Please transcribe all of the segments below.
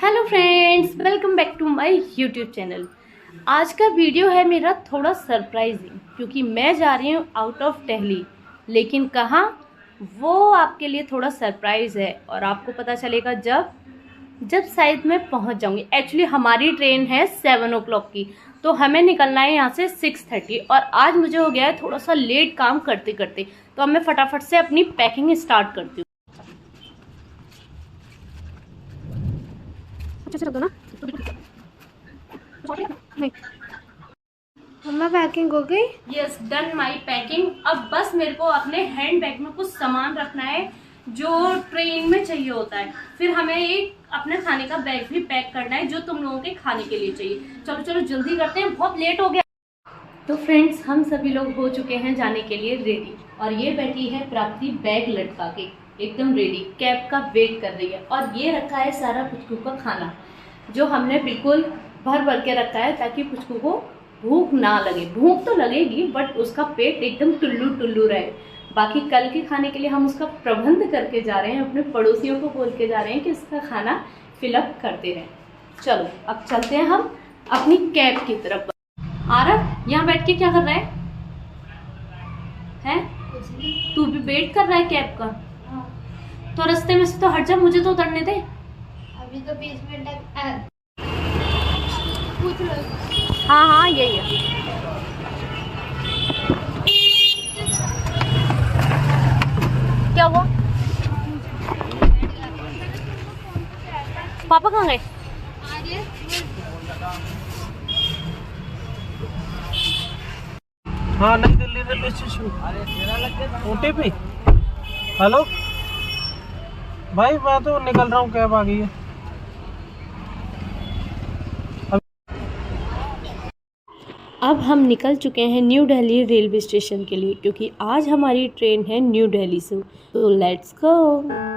Hello friends, welcome back to my YouTube channel. आज का video है मेरा थोड़ा सरप्राइजिंग, क्योंकि मैं जा रही हूँ आउट ऑफ दिल्ली। लेकिन कहाँ, वो आपके लिए थोड़ा सरप्राइज है और आपको पता चलेगा जब जब शायद मैं पहुँच जाऊँगी। एक्चुअली हमारी ट्रेन है 7 o'clock की, तो हमें निकलना है यहाँ से 6:30 और आज मुझे हो गया है थोड़ा सा लेट काम करते करते। तो अब मैं फटाफट से अपनी पैकिंग स्टार्ट करती हूँ। अच्छे से रख दो ना। नहीं, मम्मा पैकिंग हो गई। Yes, done my packing. अब बस मेरे को अपने हैंड बैग में कुछ सामान रखना है जो ट्रेन में चाहिए होता है। फिर हमें एक अपने खाने का बैग भी पैक करना है जो तुम लोगों के खाने के लिए चाहिए। चलो चलो जल्दी करते हैं, बहुत लेट हो गया। तो फ्रेंड्स, हम सभी लोग हो चुके हैं जाने के लिए रेडी, और ये बैठी है प्राप्ति बैग लटका के एकदम रेडी, कैब का वेट कर रही है। और ये रखा है सारा पुचकू का खाना जो हमने बिल्कुल भर भर के रखा है, ताकि पुचकू को भूख ना लगे। भूख तो लगेगी बट उसका पेट एकदम टुल्लू टुल्लू रहे। बाकी कल के खाने के लिए हम उसका प्रबंध करके जा रहे हैं, अपने पड़ोसियों को बोल के जा रहे हैं कि उसका खाना फिलअप करते रहें। चलो अब चलते हैं हम अपनी कैब की तरफ। आरव, यहाँ बैठ के क्या कर रहा है? तू भी वेट कर रहा है कैब का? तो रास्ते में से तो हट जा, मुझे तो उतरने दे। अभी तो 20 मिनट तक पूछ लो। हाँ हाँ, यही है। क्या हुआ? पापा कहाँ गए? हाँ, नई Delhi railway station. OTP. Hello भाई, मैं तो निकल रहा हूँ, कैब आ गई है। अब हम निकल चुके हैं न्यू दिल्ली रेलवे स्टेशन के लिए, क्योंकि आज हमारी ट्रेन है न्यू दिल्ली से। तो लेट्स गो।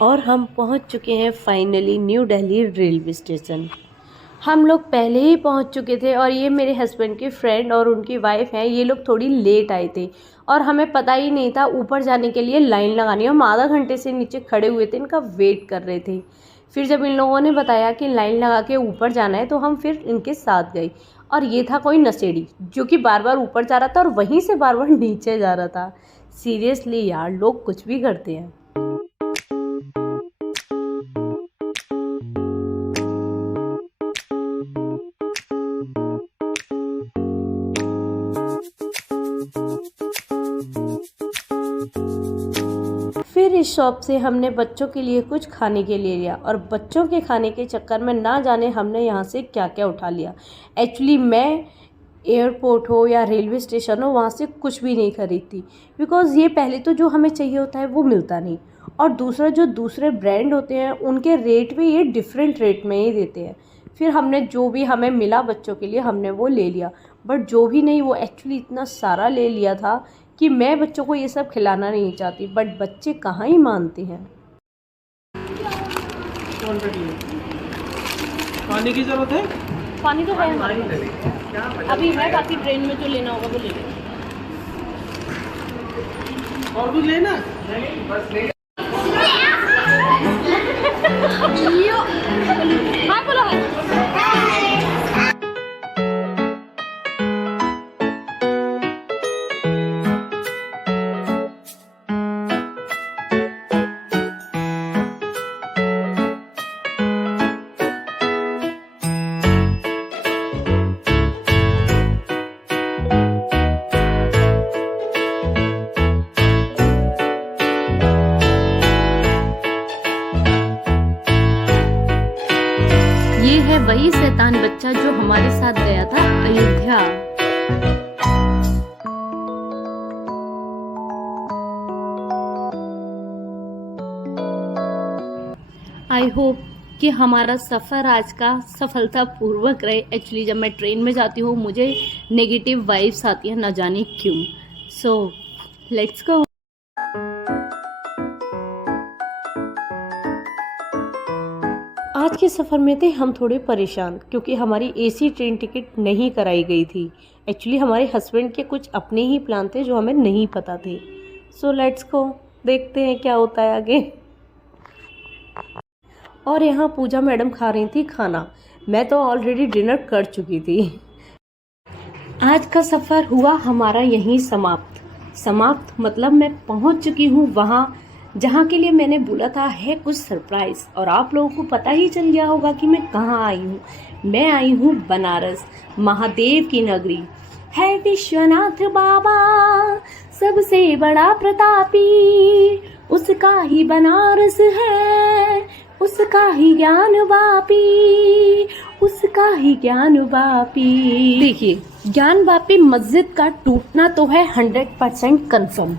और हम पहुंच चुके हैं finally new Delhi railway station. हम लोग पहले ही पहुंच चुके थे, और ये मेरे हस्बैंड के फ्रेंड और उनकी वाइफ हैं, ये लोग थोड़ी लेट आए थे और हमें पता ही नहीं था ऊपर जाने के लिए लाइन लगानी है। हम आधा घंटे से नीचे खड़े हुए थे, इनका वेट कर रहे थे। फिर जब इन लोगों ने बताया कि लाइन लगा के ऊपर जाना है, तो हम फिर इनके साथ गए। और ये था कोई नशेड़ी जो कि बार बार ऊपर जा रहा था और वहीं से बार बार नीचे जा रहा था। सीरियसली यार, लोग कुछ भी करते हैं। फिर इस शॉप से हमने बच्चों के लिए कुछ खाने के लिए लिया, और बच्चों के खाने के चक्कर में ना जाने हमने यहाँ से क्या क्या उठा लिया। एक्चुअली मैं एयरपोर्ट हो या रेलवे स्टेशन हो, वहाँ से कुछ भी नहीं खरीदती, बिकॉज़ ये पहले तो जो हमें चाहिए होता है वो मिलता नहीं, और दूसरा जो दूसरे ब्रांड होते हैं उनके रेट भी ये डिफरेंट रेट में ही देते हैं। फिर हमने जो भी हमें मिला बच्चों के लिए हमने वो ले लिया, बट जो भी नहीं वो एक्चुअली इतना सारा ले लिया था कि मैं बच्चों को ये सब खिलाना नहीं चाहती, बट बच्चे कहाँ ही मानते हैं। पानी की जरूरत है? पानी तो है हमारे पास, अभी है, बाकी ट्रेन में जो लेना होगा वो ले लेंगे। और कुछ लेना? हाँ बोलो हाँ। ये है वही शैतान बच्चा जो हमारे साथ गया था अयोध्या। आई होप कि हमारा सफ़र आज का सफलतापूर्वक रहे। एक्चुअली जब मैं ट्रेन में जाती हूँ मुझे नेगेटिव वाइब्स आती हैं, ना जाने क्यों। So let's go. आज के सफ़र में थे हम थोड़े परेशान क्योंकि हमारी एसी ट्रेन टिकट नहीं कराई गई थी। एक्चुअली हमारे हस्बैंड के कुछ अपने ही प्लान थे जो हमें नहीं पता थे। सो लेट्स गो, देखते हैं क्या होता है आगे। और यहाँ पूजा मैडम खा रही थी खाना, मैं तो ऑलरेडी डिनर कर चुकी थी। आज का सफ़र हुआ हमारा यहीं समाप्त मतलब मैं पहुँच चुकी हूँ वहाँ जहाँ के लिए मैंने बोला था है कुछ सरप्राइज़। और आप लोगों को पता ही चल गया होगा कि मैं कहाँ आई हूँ। मैं आई हूँ बनारस, महादेव की नगरी। है विश्वनाथ बाबा सबसे बड़ा प्रतापी, उसका ही बनारस है, उसका ही ज्ञान वापी, उसका ही ज्ञान वापी। देखिए, ज्ञान वापी मस्जिद का टूटना तो है 100% कन्फर्म,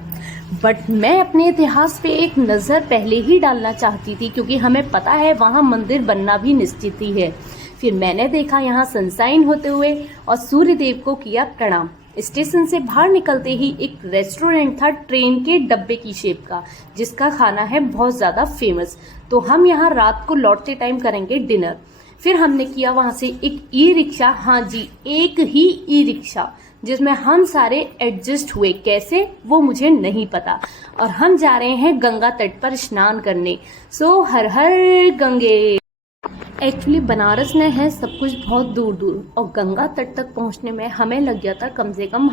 बट मैं अपने इतिहास पे एक नज़र पहले ही डालना चाहती थी क्योंकि हमें पता है वहाँ मंदिर बनना भी निश्चित ही है। फिर मैंने देखा यहाँ सनसाइन होते हुए और सूर्य देव को किया प्रणाम। स्टेशन से बाहर निकलते ही एक रेस्टोरेंट था ट्रेन के डब्बे की शेप का, जिसका खाना है बहुत ज़्यादा फेमस। तो हम यहाँ रात को लौटते टाइम करेंगे डिनर। फिर हमने किया वहाँ से एक ई रिक्शा, हाँ जी एक ही ई रिक्शा, जिसमें हम सारे एडजस्ट हुए। कैसे वो मुझे नहीं पता। और हम जा रहे हैं गंगा तट पर स्नान करने। सो हर हर गंगे। एक्चुअली बनारस में है सब कुछ बहुत दूर दूर और गंगा तट तक पहुंचने में हमें लग गया था कम से कम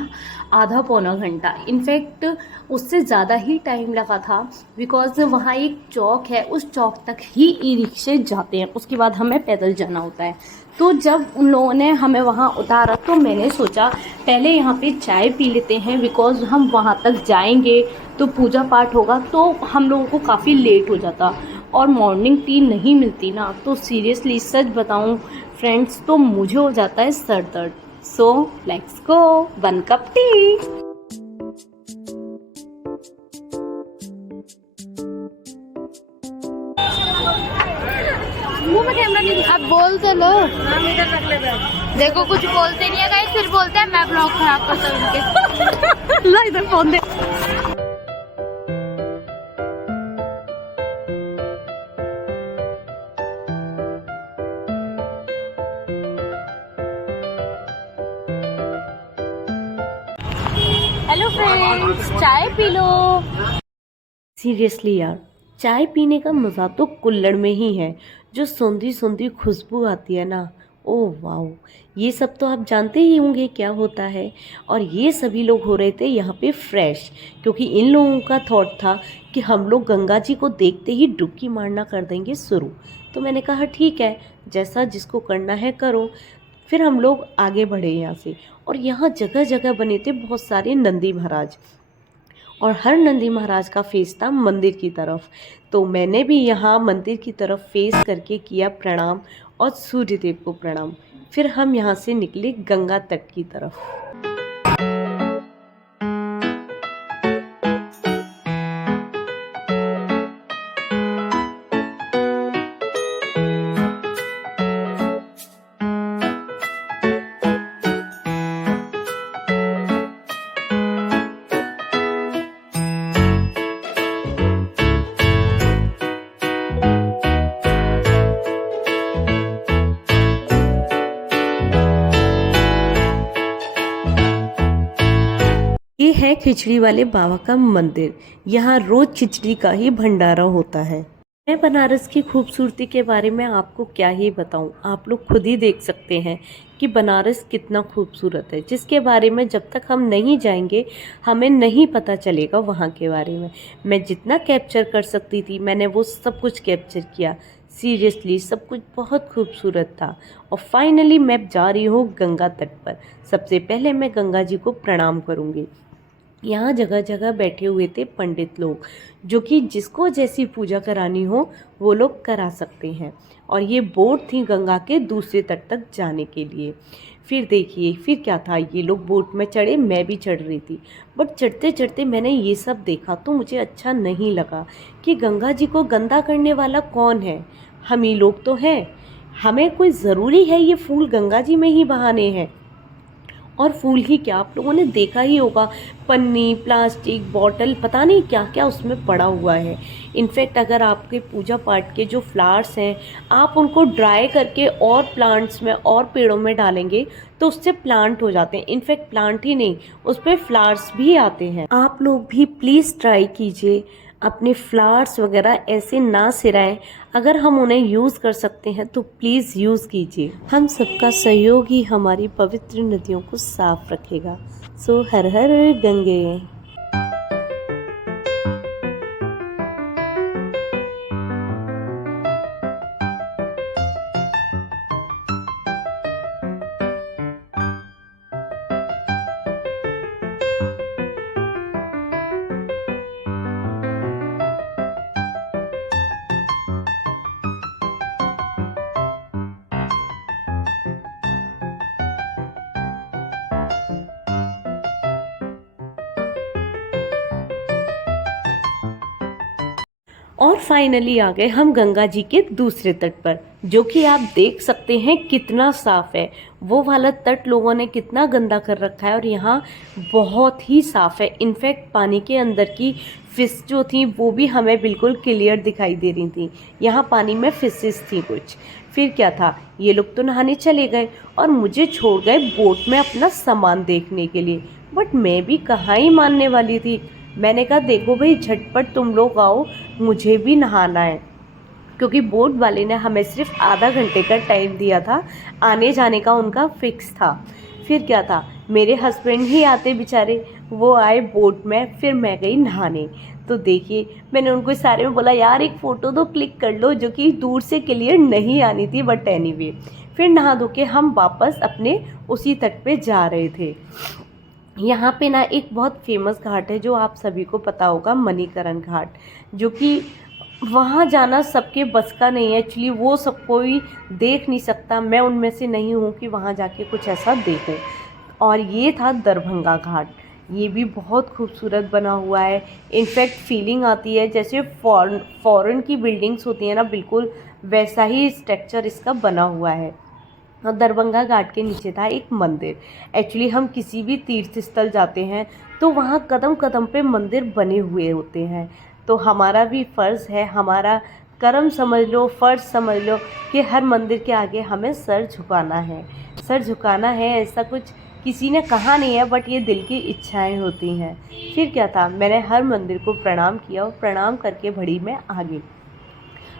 आधा पौना घंटा। इनफैक्ट उससे ज़्यादा ही टाइम लगा था बिकॉज वहाँ एक चौक है, उस चौक तक ही ई रिक्शे जाते हैं, उसके बाद हमें पैदल जाना होता है। तो जब उन लोगों ने हमें वहाँ उतारा तो मैंने सोचा पहले यहाँ पे चाय पी लेते हैं बिकॉज हम वहाँ तक जाएंगे तो पूजा पाठ होगा तो हम लोगों को काफ़ी लेट हो जाता और मॉर्निंग टी नहीं मिलती ना। तो सीरियसली सच बताऊं फ्रेंड्स तो मुझे हो जाता है सर दर्द। So let's go, 1 cup T. मुंह में कैमरा नहीं, अब बोल तो लो। देखो कुछ बोलते नहीं है गाइस, फिर बोलते हैं मैं ब्लॉग खराब करता हूँ इनके। ला इधर फोन दे। हेलो फ्रेंड्स, चाय पी लो। सीरियसली यार, चाय पीने का मज़ा तो कुल्हड़ में ही है। जो सौंधी सौंधी खुशबू आती है ना, ओह वाओ। ये सब तो आप जानते ही होंगे क्या होता है। और ये सभी लोग हो रहे थे यहाँ पे फ्रेश क्योंकि इन लोगों का थॉट था कि हम लोग गंगा जी को देखते ही डुबकी मारना कर देंगे शुरू। तो मैंने कहा ठीक है, जैसा जिसको करना है करो। फिर हम लोग आगे बढ़े यहाँ से और यहाँ जगह जगह बने थे बहुत सारे नंदी महाराज और हर नंदी महाराज का फेस था मंदिर की तरफ। तो मैंने भी यहाँ मंदिर की तरफ फेस करके किया प्रणाम और सूर्य देव को प्रणाम। फिर हम यहाँ से निकले गंगा तट की तरफ। ये है खिचड़ी वाले बाबा का मंदिर। यहाँ रोज खिचड़ी का ही भंडारा होता है। मैं बनारस की खूबसूरती के बारे में आपको क्या ही बताऊं, आप लोग खुद ही देख सकते हैं कि बनारस कितना खूबसूरत है, जिसके बारे में जब तक हम नहीं जाएंगे हमें नहीं पता चलेगा वहाँ के बारे में। मैं जितना कैप्चर कर सकती थी मैंने वो सब कुछ कैप्चर किया। सीरियसली सब कुछ बहुत खूबसूरत था। और फाइनली मैं जा रही हूँ गंगा तट पर। सबसे पहले मैं गंगा जी को प्रणाम करूँगी। यहाँ जगह जगह बैठे हुए थे पंडित लोग, जो कि जिसको जैसी पूजा करानी हो वो लोग करा सकते हैं। और ये बोट थी गंगा के दूसरे तट तक जाने के लिए। फिर देखिए फिर क्या था, ये लोग बोट में चढ़े, मैं भी चढ़ रही थी। बट चढ़ते चढ़ते मैंने ये सब देखा तो मुझे अच्छा नहीं लगा कि गंगा जी को गंदा करने वाला कौन है। हम ही लोग तो हैं, हमें कोई ज़रूरी है ये फूल गंगा जी में ही बहाने हैं? और फूल ही क्या, आप लोगों ने देखा ही होगा, पन्नी, प्लास्टिक, बॉटल, पता नहीं क्या क्या उसमें पड़ा हुआ है। इनफैक्ट अगर आपके पूजा पाठ के जो फ्लावर्स हैं, आप उनको ड्राई करके और प्लांट्स में और पेड़ों में डालेंगे तो उससे प्लांट हो जाते हैं। इनफैक्ट प्लांट ही नहीं, उस पर फ्लावर्स भी आते हैं। आप लोग भी प्लीज़ ट्राई कीजिए, अपने फ्लावर्स वगैरह ऐसे ना सिराएं। अगर हम उन्हें यूज़ कर सकते हैं तो प्लीज़ यूज़ कीजिए। हम सबका सहयोग ही हमारी पवित्र नदियों को साफ रखेगा। सो हर हर गंगे। और फाइनली आ गए हम गंगा जी के दूसरे तट पर, जो कि आप देख सकते हैं कितना साफ है। वो वाला तट लोगों ने कितना गंदा कर रखा है और यहाँ बहुत ही साफ है। इनफैक्ट पानी के अंदर की फिश जो थी वो भी हमें बिल्कुल क्लियर दिखाई दे रही थी। यहाँ पानी में फिशेस थी कुछ। फिर क्या था, ये लोग तो नहाने चले गए और मुझे छोड़ गए बोट में अपना सामान देखने के लिए। बट मैं भी कहाँ ही मानने वाली थी। मैंने कहा देखो भाई, झटपट तुम लोग आओ, मुझे भी नहाना है। क्योंकि बोट वाले ने हमें सिर्फ आधा घंटे का टाइम दिया था, आने जाने का उनका फिक्स था। फिर क्या था, मेरे हस्बैंड ही आते बेचारे, वो आए बोट में, फिर मैं गई नहाने। तो देखिए, मैंने उनको सारे में बोला यार एक फ़ोटो तो क्लिक कर लो, जो कि दूर से क्लियर नहीं आनी थी, बट एनीवे। फिर नहा धो के हम वापस अपने उसी तट पे जा रहे थे। यहाँ पे ना एक बहुत फेमस घाट है जो आप सभी को पता होगा, मणिकरण घाट, जो कि वहाँ जाना सबके बस का नहीं है। एक्चुअली वो सब कोई देख नहीं सकता, मैं उनमें से नहीं हूँ कि वहाँ जाके कुछ ऐसा देखूँ। और ये था दरभंगा घाट, ये भी बहुत खूबसूरत बना हुआ है। इनफैक्ट फीलिंग आती है जैसे फॉरेन की बिल्डिंग्स होती हैं ना, बिल्कुल वैसा ही स्ट्रक्चर इसका बना हुआ है। और दरभंगा घाट के नीचे था एक मंदिर। एक्चुअली हम किसी भी तीर्थ स्थल जाते हैं तो वहाँ कदम कदम पे मंदिर बने हुए होते हैं। तो हमारा भी फ़र्ज़ है, हमारा कर्म समझ लो, फ़र्ज़ समझ लो कि हर मंदिर के आगे हमें सर झुकाना है। सर झुकाना है, ऐसा कुछ किसी ने कहा नहीं है, बट ये दिल की इच्छाएं होती हैं। फिर क्या था, मैंने हर मंदिर को प्रणाम किया और प्रणाम करके बढ़ी मैं आगे।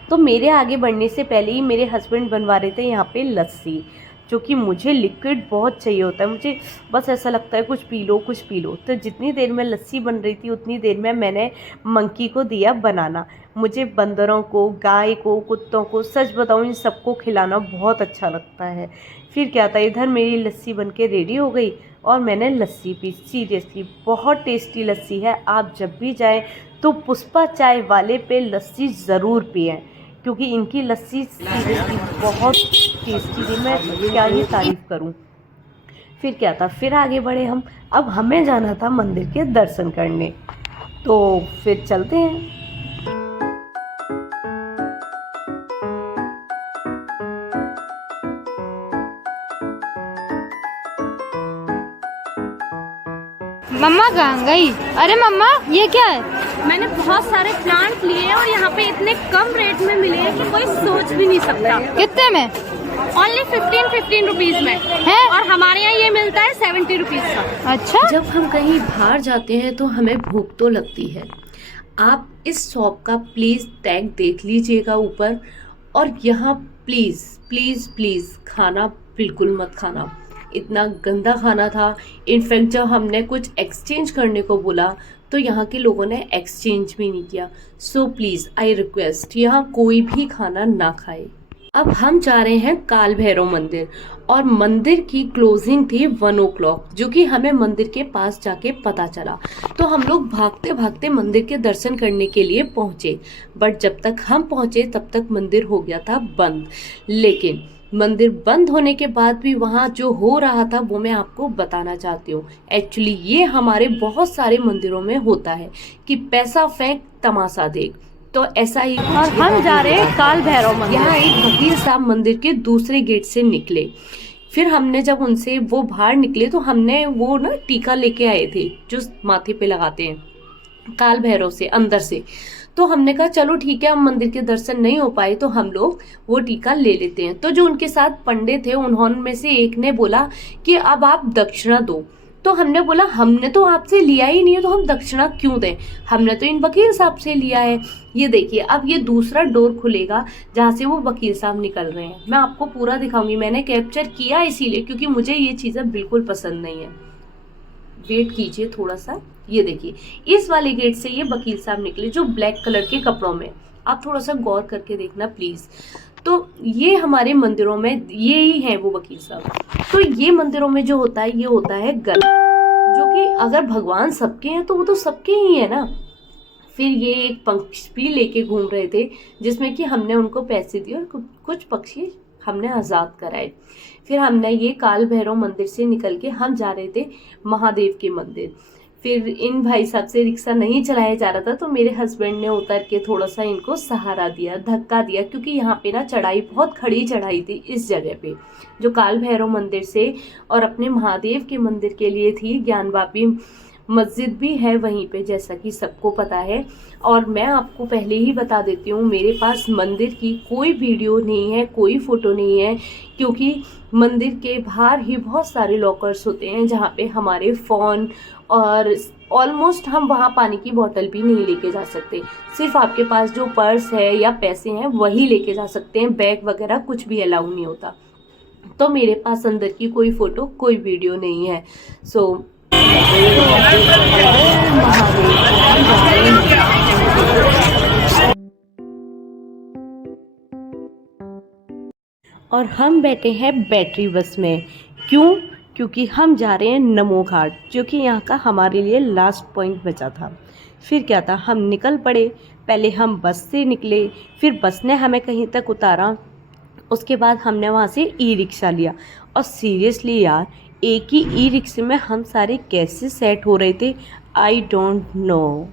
तो मेरे आगे बढ़ने से पहले ही मेरे हस्बैंड बनवा रहे थे यहाँ पे लस्सी, जो कि मुझे लिक्विड बहुत चाहिए होता है। मुझे बस ऐसा लगता है कुछ पी लो कुछ पी लो। तो जितनी देर में लस्सी बन रही थी उतनी देर में मैंने मंकी को दिया बनाना। मुझे बंदरों को, गाय को, कुत्तों को, सच बताऊँ इन सबको खिलाना बहुत अच्छा लगता है। फिर क्या था, इधर मेरी लस्सी बन के रेडी हो गई और मैंने लस्सी पी। सीरियसली बहुत टेस्टी लस्सी है। आप जब भी जाएँ तो पुष्पा चाय वाले पे लस्सी ज़रूर पिएँ, क्योंकि इनकी लस्सी सीरियसली बहुत टेस्टी थी। मैं क्या ही तारीफ़ करूं। फिर क्या था, फिर आगे बढ़े हम। अब हमें जाना था मंदिर के दर्शन करने, तो फिर चलते हैं। मम्मा कहाँ गई? अरे मम्मा ये क्या है? मैंने बहुत सारे प्लांट लिए हैं और यहाँ पे इतने कम रेट में मिले हैं कि कोई सोच भी नहीं सकता। कितने में? ओनली 15 रुपीज में है, और हमारे यहाँ ये मिलता है 70 रुपीज का। अच्छा, जब हम कहीं बाहर जाते हैं तो हमें भूख तो लगती है। आप इस शॉप का प्लीज़ टैग देख लीजिएगा ऊपर, और यहाँ प्लीज़ प्लीज़ प्लीज़ खाना बिल्कुल मत खाना, इतना गंदा खाना था। इनफैक्ट जब हमने कुछ एक्सचेंज करने को बोला तो यहाँ के लोगों ने एक्सचेंज भी नहीं किया। सो प्लीज़ आई रिक्वेस्ट, यहाँ कोई भी खाना ना खाए। अब हम जा रहे हैं काल भैरव मंदिर, और मंदिर की क्लोजिंग थी 1 o'clock, जो कि हमें मंदिर के पास जाके पता चला। तो हम लोग भागते भागते मंदिर के दर्शन करने के लिए पहुँचे, बट जब तक हम पहुँचे तब तक मंदिर हो गया था बंद। लेकिन मंदिर बंद होने के बाद भी वहाँ जो हो रहा था वो मैं आपको बताना चाहती हूँ। एक्चुअली ये हमारे बहुत सारे मंदिरों में होता है कि पैसा फेंक तमाशा देख। तो ऐसा ही और हम जा रहे हैं काल भैरव मंदिर। यहाँ एक वकील साहब मंदिर के दूसरे गेट से निकले, फिर हमने जब उनसे वो बाहर निकले तो हमने वो ना टीका लेके आए थे जो माथे पे लगाते हैं काल भैरव से अंदर से। तो हमने कहा चलो ठीक है, हम मंदिर के दर्शन नहीं हो पाए तो हम लोग वो टीका ले लेते हैं। तो जो उनके साथ पंडित थे उन्होंने में से एक ने बोला कि अब आप दक्षिणा दो। तो हमने बोला हमने तो आपसे लिया ही नहीं है तो हम दक्षिणा क्यों दें, हमने तो इन वकील साहब से लिया है। ये देखिए अब ये दूसरा डोर खुलेगा जहाँ से वो वकील साहब निकल रहे हैं। मैं आपको पूरा दिखाऊंगी, मैंने कैप्चर किया इसीलिए क्योंकि मुझे ये चीज़ें बिल्कुल पसंद नहीं है। वेट कीजिए थोड़ा सा, ये देखिए इस वाले गेट से ये वकील साहब निकले जो ब्लैक कलर के कपड़ों में, आप थोड़ा सा गौर करके देखना प्लीज। तो ये हमारे मंदिरों में ये ही है वो वकील साहब। तो ये मंदिरों में जो होता है ये होता है गल, जो कि अगर भगवान सबके हैं तो वो तो सबके ही है ना। फिर ये एक पक्षी लेके घूम रहे थे जिसमें कि हमने उनको पैसे दिए और कुछ पक्षी हमने आज़ाद कराए। फिर हमने ये काल भैरव मंदिर से निकल के हम जा रहे थे महादेव के मंदिर। फिर इन भाई साहब से रिक्शा नहीं चलाया जा रहा था तो मेरे हस्बैंड ने उतर के थोड़ा सा इनको सहारा दिया, धक्का दिया, क्योंकि यहाँ पे ना चढ़ाई बहुत खड़ी चढ़ाई थी इस जगह पे जो काल भैरव मंदिर से और अपने महादेव के मंदिर के लिए थी। ज्ञानवापी मस्जिद भी है वहीं पे जैसा कि सबको पता है। और मैं आपको पहले ही बता देती हूँ मेरे पास मंदिर की कोई वीडियो नहीं है, कोई फ़ोटो नहीं है, क्योंकि मंदिर के बाहर ही बहुत सारे लॉकर्स होते हैं जहाँ पे हमारे फ़ोन और ऑलमोस्ट हम वहाँ पानी की बोतल भी नहीं लेके जा सकते। सिर्फ आपके पास जो पर्स है या पैसे हैं वही लेके जा सकते हैं, बैग वगैरह कुछ भी अलाउ नहीं होता। तो मेरे पास अंदर की कोई फ़ोटो कोई वीडियो नहीं है। और हम बैठे हैं बैटरी बस में। क्यों? क्योंकि हम जा रहे हैं नमो घाट, जो कि यहाँ का हमारे लिए लास्ट पॉइंट बचा था। फिर क्या था, हम निकल पड़े। पहले हम बस से निकले, फिर बस ने हमें कहीं तक उतारा, उसके बाद हमने वहाँ से ई रिक्शा लिया। और सीरियसली यार, एक ही ई रिक्शे में हम सारे कैसे सेट हो रहे थे, आई डोंट नो।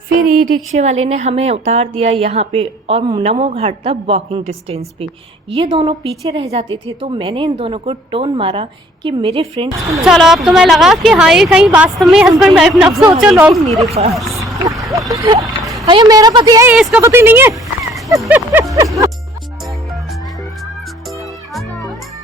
फिर ई रिक्शे वाले ने हमें उतार दिया यहाँ पे और नमो घाट तक वॉकिंग डिस्टेंस पे। ये दोनों पीछे रह जाते थे तो मैंने इन दोनों को टोन मारा कि मेरे फ्रेंड्स को चलो अब तुम्हें लगा कि हाँ ये कहीं वास्तव में हस्बैंड वाइफ ना सोचो लोग मेरे पास ये मेरा पति है, ये इसका पति नहीं है।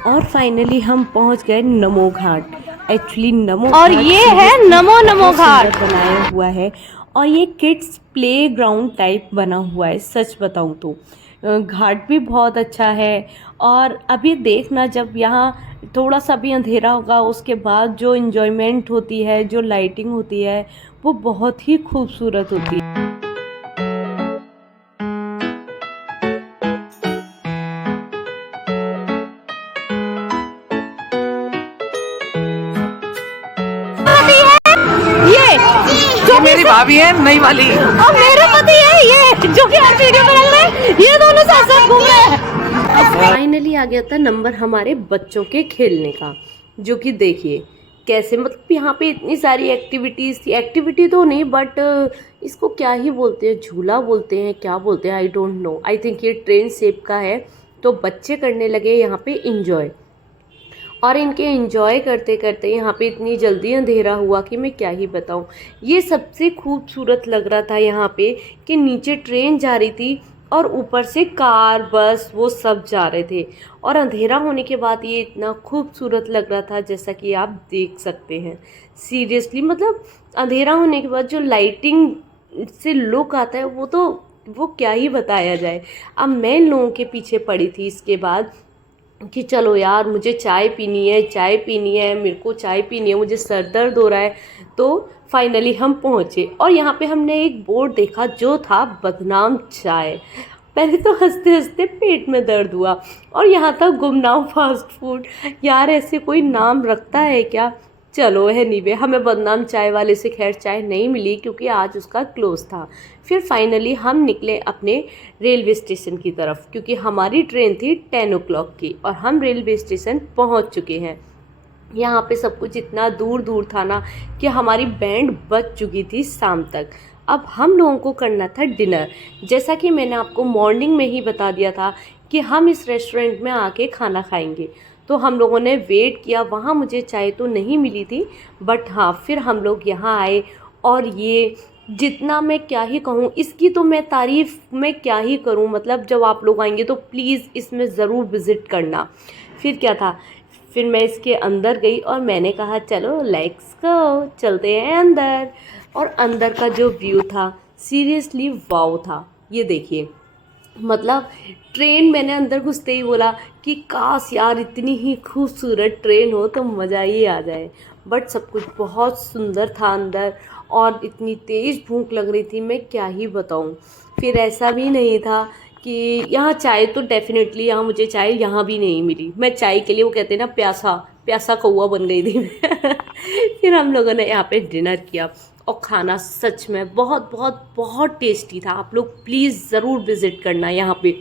और फाइनली हम पहुंच गए नमो घाट। एक्चुअली नमो और घाट ये है नमो घाट बनाया हुआ है और ये किड्स प्ले ग्राउंड टाइप बना हुआ है। सच बताऊं तो घाट भी बहुत अच्छा है। और अभी देखना जब यहाँ थोड़ा सा भी अंधेरा होगा उसके बाद जो इन्जॉयमेंट होती है, जो लाइटिंग होती है, वो बहुत ही खूबसूरत होती है। मेरी भाभी है नई वाली और मेरा पति है ये जो कि हर वीडियो में लग रहे हैं, ये दोनों साथ साथ घूम रहे हैं। फाइनली आ गया था नंबर हमारे बच्चों के खेलने का, जो कि देखिए कैसे, मतलब यहाँ पे इतनी सारी एक्टिविटीज़ थी। एक्टिविटी तो नहीं बट इसको क्या ही बोलते हैं, झूला बोलते हैं, क्या बोलते हैं, I don't know. I think ये ट्रेन शेप का है। तो बच्चे करने लगे यहाँ पे इंजॉय। और इनके एंजॉय करते करते यहाँ पे इतनी जल्दी अंधेरा हुआ कि मैं क्या ही बताऊँ। ये सबसे खूबसूरत लग रहा था यहाँ पे कि नीचे ट्रेन जा रही थी और ऊपर से कार बस वो सब जा रहे थे और अंधेरा होने के बाद ये इतना खूबसूरत लग रहा था जैसा कि आप देख सकते हैं। सीरियसली मतलब अंधेरा होने के बाद जो लाइटिंग से लुक आता है वो क्या ही बताया जाए। अब मैं इन लोगों के पीछे पड़ी थी इसके बाद कि चलो यार मुझे चाय पीनी है, मेरे को चाय पीनी है, मुझे सर दर्द हो रहा है। तो फाइनली हम पहुँचे और यहाँ पे हमने एक बोर्ड देखा जो था बदनाम चाय। पहले तो हंसते हंसते पेट में दर्द हुआ और यहाँ था गुमनाम फास्ट फूड। यार ऐसे कोई नाम रखता है क्या? चलो एनीवे, हमें बदनाम चाय वाले से खैर चाय नहीं मिली क्योंकि आज उसका क्लोज था। फिर फाइनली हम निकले अपने रेलवे स्टेशन की तरफ क्योंकि हमारी ट्रेन थी 10 o'clock की और हम रेलवे स्टेशन पहुंच चुके हैं। यहाँ पे सब कुछ इतना दूर दूर था ना कि हमारी बैंड बज चुकी थी शाम तक। अब हम लोगों को करना था डिनर। जैसा कि मैंने आपको मॉर्निंग में ही बता दिया था कि हम इस रेस्टोरेंट में आके खाना खाएंगे, तो हम लोगों ने वेट किया। वहाँ मुझे चाय तो नहीं मिली थी, बट हाँ फिर हम लोग यहाँ आए और ये जितना मैं क्या ही कहूँ, इसकी तो मैं तारीफ़ में क्या ही करूँ। मतलब जब आप लोग आएंगे तो प्लीज़ इसमें ज़रूर विज़िट करना। फिर क्या था, फिर मैं इसके अंदर गई और मैंने कहा चलो लेट्स गो, चलते हैं अंदर। और अंदर का जो व्यू था सीरियसली वाव था। ये देखिए, मतलब ट्रेन, मैंने अंदर घुसते ही बोला कि काश यार इतनी ही खूबसूरत ट्रेन हो तो मज़ा ही आ जाए। बट सब कुछ बहुत सुंदर था अंदर और इतनी तेज़ भूख लग रही थी, मैं क्या ही बताऊँ। फिर ऐसा भी नहीं था कि यहाँ चाय तो डेफिनेटली यहाँ मुझे चाय यहाँ भी नहीं मिली। मैं चाय के लिए, वो कहते हैं ना, प्यासा प्यासा कौवा बन गई थी मैं। फिर हम लोगों ने यहाँ पे डिनर किया और खाना सच में बहुत बहुत बहुत टेस्टी था। आप लोग प्लीज़ ज़रूर विज़िट करना यहाँ पे।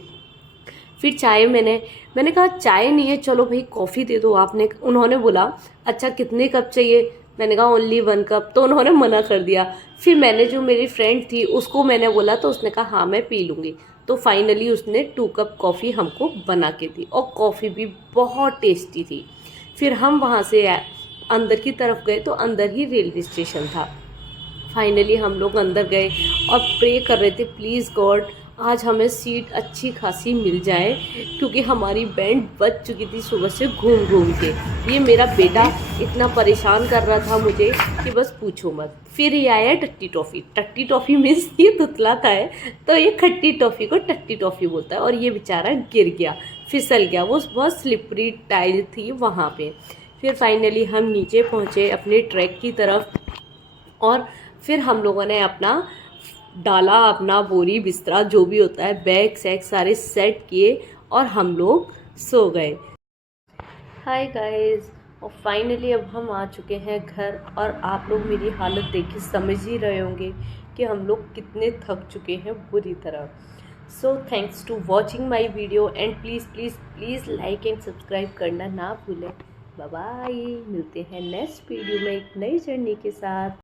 फिर चाय मैंने कहा चाय नहीं है, चलो भाई कॉफ़ी दे दो आपने। उन्होंने बोला अच्छा कितने कप चाहिए, मैंने कहा ओनली 1 कप, तो उन्होंने मना कर दिया। फिर मैंने, जो मेरी फ्रेंड थी उसको मैंने बोला तो उसने कहा हाँ मैं पी लूँगी। तो फाइनली उसने 2 कप कॉफ़ी हमको बना के दी और कॉफ़ी भी बहुत टेस्टी थी। फिर हम वहाँ से अंदर की तरफ गए तो अंदर ही रेलवे स्टेशन था। फाइनली हम लोग अंदर गए और प्रे कर रहे थे प्लीज़ गॉड आज हमें सीट अच्छी खासी मिल जाए क्योंकि हमारी बैंड बज चुकी थी सुबह से घूम घूम के। ये मेरा बेटा इतना परेशान कर रहा था मुझे कि बस पूछो मत। फिर ये आया टट्टी टॉफ़ी। टट्टी टॉफ़ी मीन्स ये तुतलाता है, तो ये खट्टी टॉफ़ी को टट्टी टॉफ़ी बोलता है। और ये बेचारा गिर गया, फिसल गया, वो बहुत स्लिपरी टाइल थी वहाँ पे। फिर फाइनली हम नीचे पहुँचे अपने ट्रैक की तरफ और फिर हम लोगों ने अपना डाला, अपना बोरी बिस्तरा जो भी होता है, बैग सैग सारे सेट किए और हम लोग सो गए। हाय गाइस, और फाइनली अब हम आ चुके हैं घर और आप लोग मेरी हालत देख के समझ ही रहे होंगे कि हम लोग कितने थक चुके हैं बुरी तरह। So thanks to watching my video and please please please like and subscribe करना ना भूलें। बाय बाय, मिलते हैं नेक्स्ट वीडियो में एक नई जर्नी के साथ।